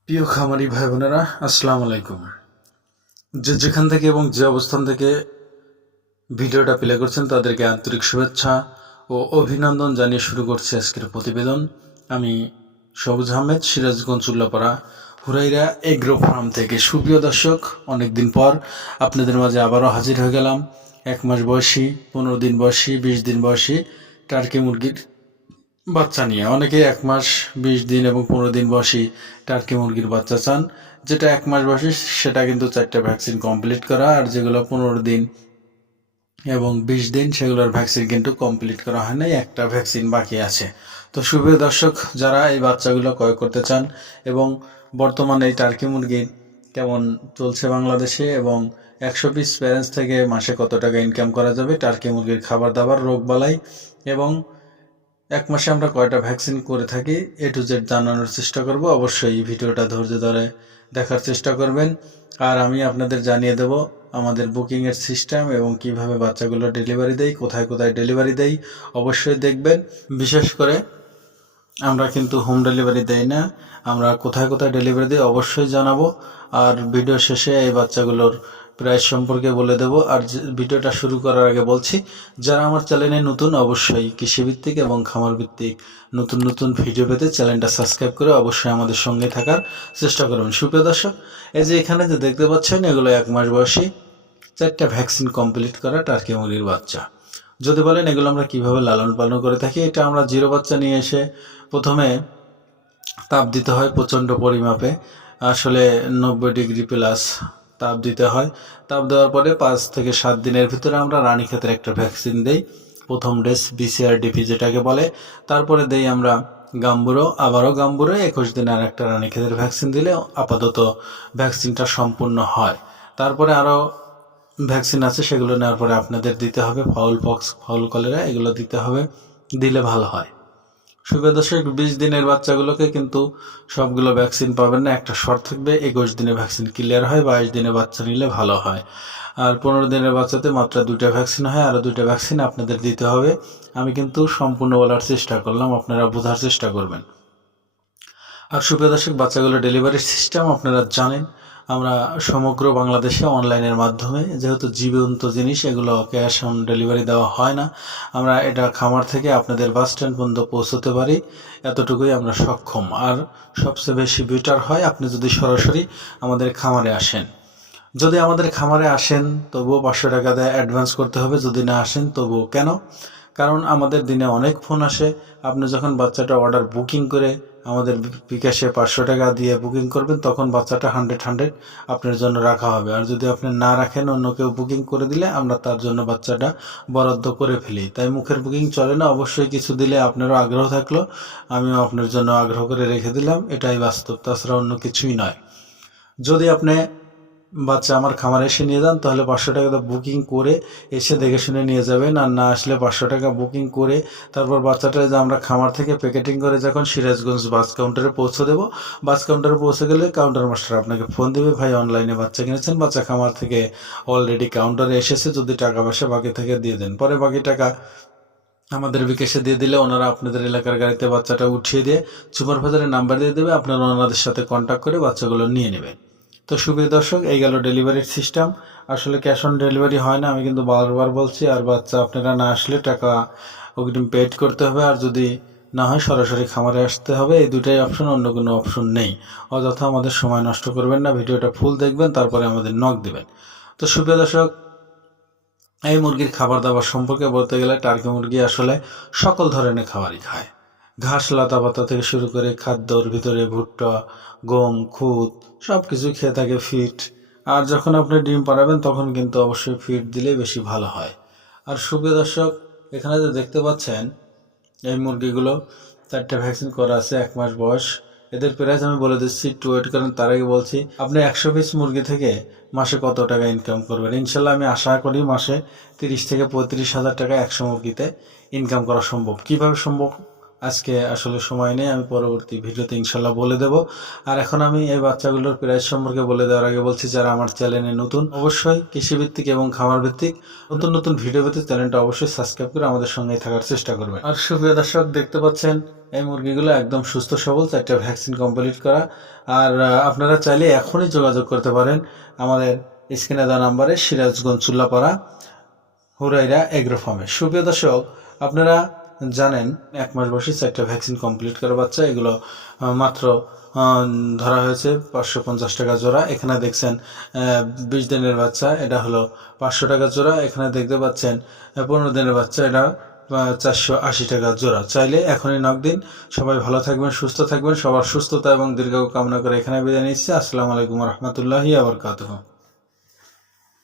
প্রিয় খামারি ভাই বোনেরা, আসসালামু আলাইকুম। যে যেখান থেকে এবং যে অবস্থান থেকে ভিডিওটা প্লে করছেন তাদেরকে আন্তরিক শুভেচ্ছা ও অভিনন্দন জানিয়ে শুরু করছি আজকের প্রতিবেদন। আমি সবুজ আহমেদ, সিরাজগঞ্জ উল্লাপাড়া হুরাইরা এগ্রো ফার্ম থেকে। সুপ্রিয় দর্শক, অনেকদিন পর আপনাদের মাঝে আবারও হাজির হয়ে গেলাম। 1 মাস বয়সী, 15 দিন বয়সী, 20 দিন বয়সী টার্কি মুরগির বাচ্চা নিয়ে। অনেকে 1 মাস 20 দিন এবং 15 দিন বয়সী টার্কি মুরগির বাচ্চা চান। যেটা 1 মাস বয়সী সেটা কিন্তু 4টা ভ্যাকসিন কমপ্লিট করা, আর যেগুলো 15 দিন এবং 20 দিন সেগুলোর ভ্যাকসিন কিন্তু কমপ্লিট করা হয় নাই, একটা ভ্যাকসিন বাকি আছে। তো সুপ্রিয় দর্শক, যারা এই বাচ্চাগুলো ক্রয় করতে চান এবং বর্তমানে এই টার্কি মুরগি কেমন চলছে বাংলাদেশে এবং 100 পিস প্যারেন্টস থেকে মাসে কত টাকা ইনকাম করা যাবে, টার্কি মুরগির খাবার দাবার, রোগবালাই এবং 1 মাসে আমরা কয়টা ভ্যাকসিন করে থাকি, A to Z জানানোর চেষ্টা করব। অবশ্যই এই ভিডিওটা ধৈর্য ধরে দেখার চেষ্টা করবেন। আর আমি আপনাদের জানিয়ে দেব আমাদের বুকিংয়ের সিস্টেম এবং কিভাবে বাচ্চাগুলো ডেলিভারি দেই, কোথায় কোথায় ডেলিভারি দেই। অবশ্যই দেখবেন। বিশেষ করে আমরা কিন্তু হোম ডেলিভারি দেই না, আমরা কোথায় কোথায় ডেলিভারি দিই অবশ্যই জানাবো। আর ভিডিও শেষে এই বাচ্চাগুলোর প্রাইস সম্পর্কে বলে দেব। আর ভিডিওটা শুরু করার আগে বলছি, যারা আমার চ্যানেলে নতুন অবশ্যই কৃষিভিত্তিক এবং খামার ভিত্তিক নতুন নতুন ভিডিও পেতে চ্যানেলটা সাবস্ক্রাইব করে অবশ্যই আমাদের সঙ্গে থাকার চেষ্টা করবেন। সুপ্রিয় দর্শক, এই যে এখানে যে দেখতে পাচ্ছেন, এগুলো 1 মাস বয়সী 4টা ভ্যাকসিন কমপ্লিট করা টার্কি মুরগির বাচ্চা। যদি বলেন এগুলো আমরা কিভাবে লালন পালন করে থাকি, এটা আমরা জিরো বাচ্চা নিয়ে এসে প্রথমে তাপ দিতে হয় প্রচণ্ড পরিমাপে। আসলে 90 ডিগ্রি প্লাস তাপ দিতে হয়। তাপ দেওয়ার পরে 5 থেকে 7 দিনের ভিতরে আমরা রানীক্ষেতের একটা ভ্যাকসিন দেই, প্রথম ডোজ BCRDP যেটাকে বলে। তারপরে দেই আমরা গাম্বুরো, আবারও গাম্বুরো, 21 দিনে আর একটা রানীক্ষেতের ভ্যাকসিন দিলে আপাতত ভ্যাকসিনটা সম্পূর্ণ হয়। তারপরে আরও ভ্যাকসিন আছে, সেগুলো নেওয়ার পরে আপনাদের দিতে হবে ফাউল পক্স, ফাউল কলেরা, এগুলো দিতে হবে, দিলে ভালো হয়। সুপ্রিয় দর্শক, 20 দিনের বাচ্চাগুলোকে কিন্তু সবগুলো ভ্যাকসিন পাবেন না, একটা শর্ত থাকবে, 21 দিনে ভ্যাকসিন ক্লিয়ার হয়, 22 দিনে বাচ্চা নিলে ভালো হয়। আর 15 দিনের বাচ্চাতে মাত্র 2টা ভ্যাকসিন হয়, আরও 2টা ভ্যাকসিন আপনাদের দিতে হবে। আমি কিন্তু সম্পূর্ণ বলার চেষ্টা করলাম, আপনারা বোঝার চেষ্টা করবেন। আর সুপ্রিয় দর্শক, বাচ্চাগুলো ডেলিভারির সিস্টেম আপনারা জানেন। আমরা সমগ্র বাংলাদেশে অনলাইনের মাধ্যমে, যেহেতু জীবন্ত জিনিস, এগুলো ক্যাশ অন ডেলিভারি দেওয়া হয় না। আমরা এটা খামার থেকে আপনাদের বাস স্ট্যান্ড পর্যন্ত পৌঁছতে পারি, এতটুকুই আমরা সক্ষম। আর সবচেয়ে বেশি বেটার হয় আপনি যদি সরাসরি আমাদের খামারে আসেন। যদি আমাদের খামারে আসেন তবুও 500 টাকা দিয়ে অ্যাডভান্স করতে হবে, যদি না আসেন তবুও। কেন? কারণ আমাদের দিনে অনেক ফোন আসে। আপনি যখন বাচ্চাটা অর্ডার বুকিং করে আমাদের বিকাশে 500 টাকা দিয়ে বুকিং করবেন, তখন বাচ্চাটা 100 আপনার জন্য রাখা হবে। আর যদি আপনি না রাখেন, অন্য কেউ বুকিং করে দিলে আমরা তার জন্য বাচ্চাটা বরাদ্দ করে ফেলি। তাই মুখের বুকিং চলে না, অবশ্যই কিছু দিলে আপনারও আগ্রহ থাকলো, আমিও আপনার জন্য আগ্রহ করে রেখে দিলাম, এটাই বাস্তব, তাছাড়া অন্য কিছুই নয়। যদি আপনি বাচ্চা আমার খামারে এসে নিয়ে যান, তাহলে 500 টাকা বুকিং করে এসে দেখে শুনে নিয়ে যাবেন। আর না আসলে 500 টাকা বুকিং করে তারপর বাচ্চাটা যে আমরা খামার থেকে প্যাকেটিং করে যখন সিরাজগঞ্জ বাস কাউন্টারে পৌঁছে দেবো, বাস কাউন্টারে পৌঁছে গেলে কাউন্টার মাস্টার আপনাকে ফোন দেবে, ভাই অনলাইনে বাচ্চা কিনেছেন, বাচ্চা খামার থেকে অলরেডি কাউন্টারে এসেছে, যদি টাকা পয়সা বাকি থেকে দিয়ে দেন। পরে বাকি টাকা আমাদের বিকাশে দিয়ে দিলে ওনারা আপনাদের এলাকার গাড়িতে বাচ্চাটা উঠিয়ে দিয়ে সুপারভাইজারের নাম্বার দিয়ে দেবে, আপনারা ওনাদের সাথে কন্ট্যাক্ট করে বাচ্চাগুলো নিয়ে নেবেন। তো সুপ্রিয় দর্শক, এই গেল ডেলিভারির সিস্টেম। আসলে ক্যাশ অন ডেলিভারি হয় না, আমি কিন্তু বারবার বলছি। আর বাচ্চা আপনারা না আসলে টাকা অগ্রিম পেড করতে হবে, আর যদি না হয় সরাসরি খামারে আসতে হবে। এই দুটাই অপশন, অন্য কোনো অপশন নেই। অযথা আমাদের সময় নষ্ট করবেন না, ভিডিওটা ফুল দেখবেন, তারপরে আমাদের নক দেবেন। তো সুপ্রিয় দর্শক, এই মুরগির খাবার দাবার সম্পর্কে বলতে গেলে, টার্কি মুরগি আসলে সকল ধরনের খাবারই খায়। ঘাস, লতা পাতা থেকে শুরু করে খাদ্যর ভিতরে ভুট্টা, গম, খুদ সব কিছুই খেয়ে থাকে, ফিট। আর যখন আপনি ডিম পাড়াবেন তখন কিন্তু অবশ্যই ফিট দিলে বেশি ভালো হয়। আর সুপ্রিয় দর্শক, এখানে যে দেখতে পাচ্ছেন এই মুরগিগুলো 4টা ভ্যাকসিন করা আছে, 1 মাস বয়স। এদের প্রাইস আমি বলে দিচ্ছি, একটু ওয়েট করেন। তার আগে বলছি, আপনি 100 পিস মুরগি থেকে মাসে কত টাকা ইনকাম করবেন। ইনশাল্লাহ আমি আশা করি মাসে 30 থেকে 35 হাজার টাকা 100 মুরগিতে ইনকাম করা সম্ভব। কিভাবে সম্ভব আজকে আসলে সময় নেই, আমি পরবর্তী ভিডিওতে ইনশাল্লাহ বলে দেব। আর এখন আমি এই বাচ্চাগুলোর প্রাইস সম্পর্কে বলে দেওয়ার আগে বলছি, যারা আমার চ্যানেলে নতুন, অবশ্যই কৃষিভিত্তিক এবং খামার ভিত্তিক নতুন নতুন ভিডিও পেতে চ্যানেলটা অবশ্যই সাবস্ক্রাইব করে আমাদের সঙ্গেই থাকার চেষ্টা করবেন। আর সুপ্রিয় দর্শক, দেখতে পাচ্ছেন এই মুরগিগুলো একদম সুস্থ সবল, 4টা ভ্যাকসিন কমপ্লিট করা। আর আপনারা চাইলে এখনই যোগাযোগ করতে পারেন আমাদের স্ক্রিনে দেওয়া নাম্বারে, সিরাজগঞ্জ চুল্লাপাড়া হুরাইরা এগ্রো ফার্মে। সুপ্রিয় দর্শক, আপনারা জানেন 1 মাস বয়সী 4টা ভ্যাকসিন কমপ্লিট করা বাচ্চা, এগুলো মাত্র ধরা হয়েছে 550 টাকা জোড়া। এখানে দেখছেন 20 দিনের বাচ্চা, এটা হলো 500 টাকা জোড়া। এখানে দেখতে পাচ্ছেন 15 দিনের বাচ্চা, এটা 480 টাকা জোড়া। চাইলে এখনই নক দিন। সবাই ভালো থাকবেন, সুস্থ থাকবেন। সবার সুস্থতা এবং দীর্ঘায়ু কামনা করে এখানে বিদায় নিচ্ছি। আসসালামু আলাইকুম রহমতুল্লাহি আবরকাতুহু।